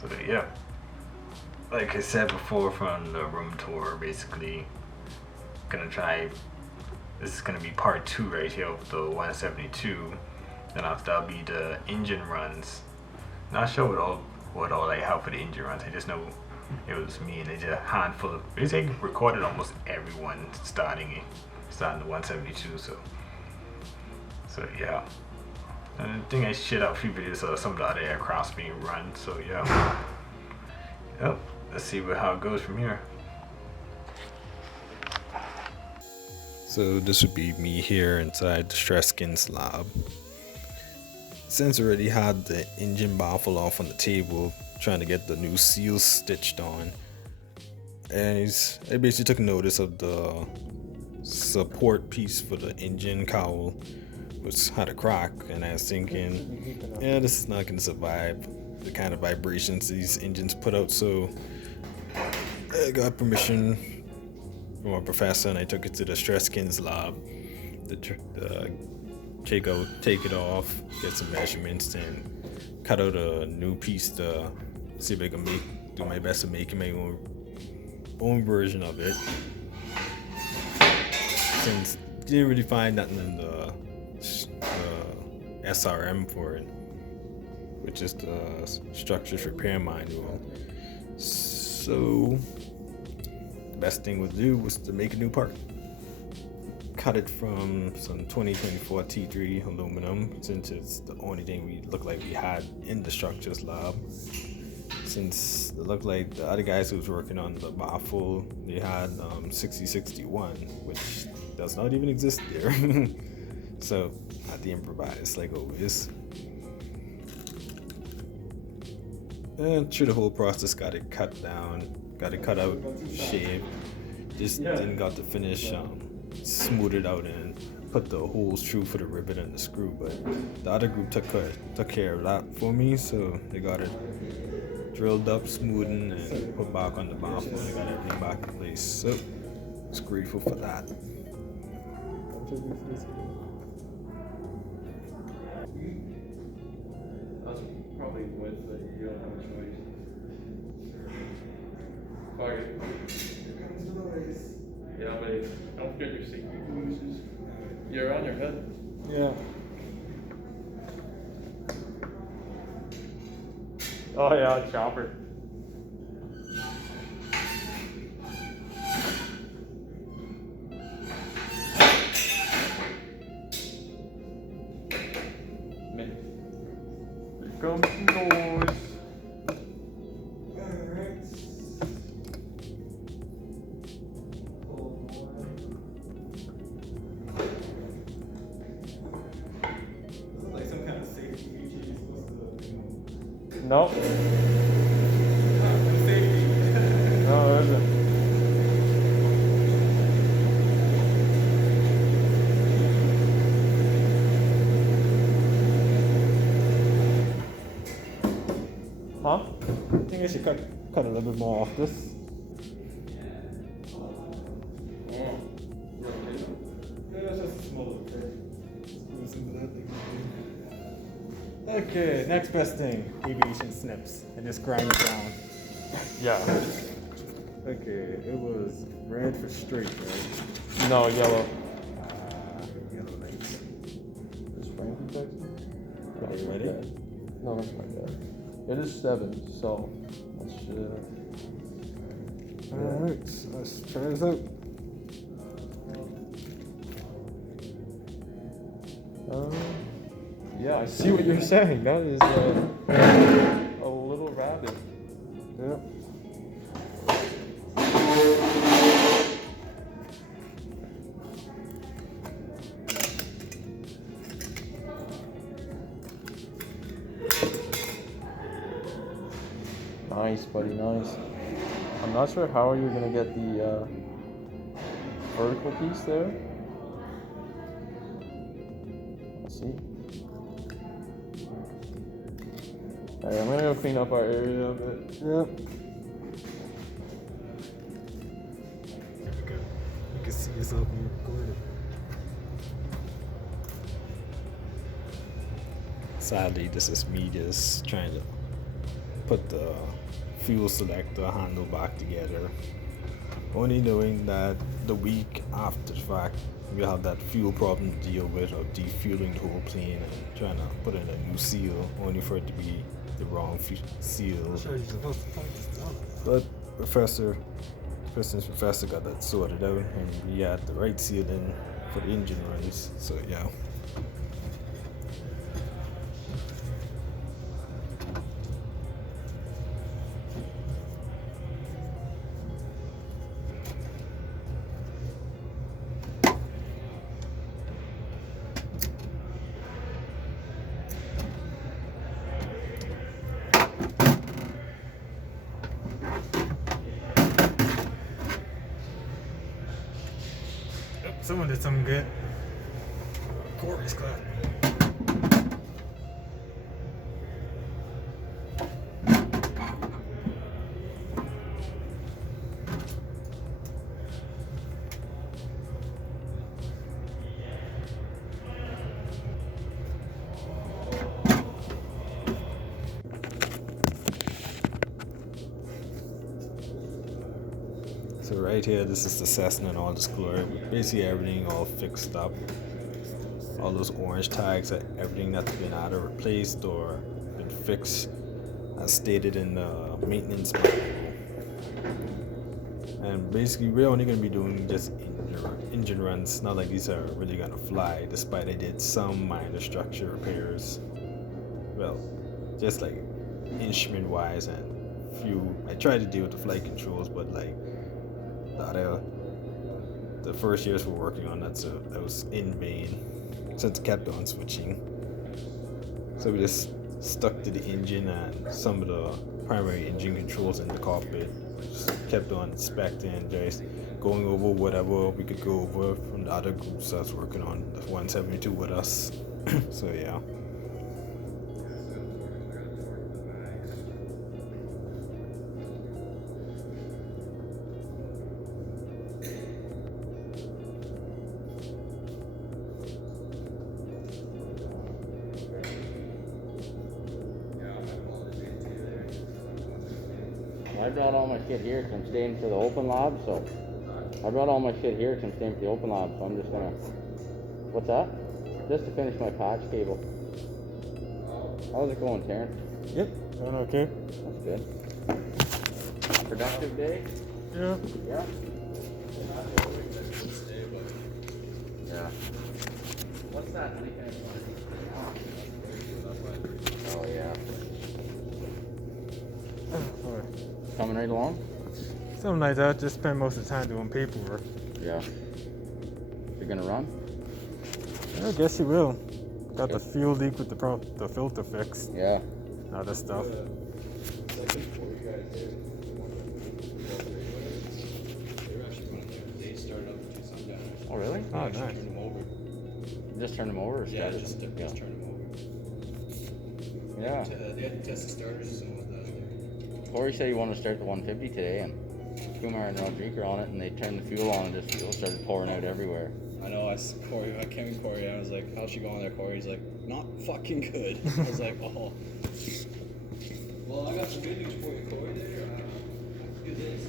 So yeah, like I said before from the room tour, basically gonna try. This is gonna be part two right here of the 172. Then after that'll be the engine runs. Not sure what all I have for the engine runs. I just know it was me and there's a handful of. Basically recorded almost everyone starting the 172. So yeah. And I think I shared out a few videos of some of the other aircrafts being run. So yeah. Yep. Let's see how it goes from here. So this would be me here inside the stress skins lab. Since I already had the engine baffle off on the table, trying to get the new seals stitched on, and I basically took notice of the support piece for the engine cowl, which had a crack, and I was thinking, yeah, this is not going to survive the kind of vibrations these engines put out. So I got permission from a professor and I took it to the stress skins lab to take it off, get some measurements, and cut out a new piece to see if I can do my best at making my own version of it. Since I didn't really find nothing in the SRM for it, which is the structures repair manual. So the best thing to do was to make a new part. Cut it from some 2024 T3 aluminum, since it's the only thing we look like we had in the structures lab. Since it looked like the other guys who was working on the baffle, they had 6061, which does not even exist there. So I had to improvise like always. And through the whole process, got it cut down, got it cut out, shaved. Just didn't got to finish. Smooth it out and put the holes through for the rivet and the screw, but the other group took care of that for me, so they got it drilled up, smoothened, and put back on the baffle, and I got everything back in place. So I was grateful for that. That's probably with but you don't have a choice. Fuck it. Yeah, but don't forget your safety boosters. You're on your head. Yeah. Oh yeah, chopper. Man. Here comes the noise. No. Safety. No, there isn't. Huh? I think I should cut a little bit more off this. Oh. Yeah, it's just a small little Okay, next best thing, aviation snips, and just grind it down. Yeah. Okay, it was red for straight, right? No, yellow. Yellow lights. Is Frankie texting? Are you ready? No, that's my dad. It is 7, so that should. Alright, so let's try this out. Yeah, I see what you're saying. That is a little rapid. Yep. Nice, buddy, nice. I'm not sure how you're gonna get the vertical piece there. Let's see. Alright, I'm gonna go clean up our area a bit. Yep. You can see yourself being recorded. Sadly, this is me just trying to put the fuel selector handle back together. Only knowing that the week after the fact, we have that fuel problem to deal with of defueling the whole plane and trying to put in a new seal, only for it to be the wrong seal. Sure, you're supposed to point this down. But Professor got that sorted out, and we had the right seal in for the engine runs. So yeah. Someone did something good. Corey's glad. So right here, this is the Cessna and all this glory. Basically everything all fixed up. All those orange tags, everything that's been either replaced or been fixed, as stated in the maintenance manual. And basically, we're only going to be doing just engine runs. Not like these are really going to fly, despite I did some minor structure repairs. Well, just like instrument wise and few. I tried to deal with the flight controls, but like the first years we're working on that, so that was in vain since it kept on switching. So we just stuck to the engine and some of the primary engine controls in the cockpit. Just kept on inspecting, just going over whatever we could go over from the other groups that's working on the 172 with us. So yeah. I brought all my shit here because I'm staying for the open lob, so I brought all my shit here because I'm staying for the open lob, so I'm just gonna. What's that? Just to finish my patch cable. How's it going, Terrence? Yep, doing okay. That's good. Productive day? Yeah. Yeah. Yeah. What's that? Oh yeah. Coming right along? Something like that. Just spend most of the time doing paperwork. Yeah. You're gonna run? I guess you will. Got the fuel leak with the filter fixed. Yeah. Other stuff. Oh really? Oh, nice. Just turn them over or Yeah, started? just turn them over. Yeah. They had to test the starters, so Corey said he wanted to start the 150 today, and Kumar and Rodrigo on it, and they turned the fuel on, and just fuel started pouring out everywhere. I know. I came with Corey. And I was like, "How's she going there, Corey?" He's like, "Not fucking good." I was like, "Oh." Well, I got some good news for you, Corey. There. Do this.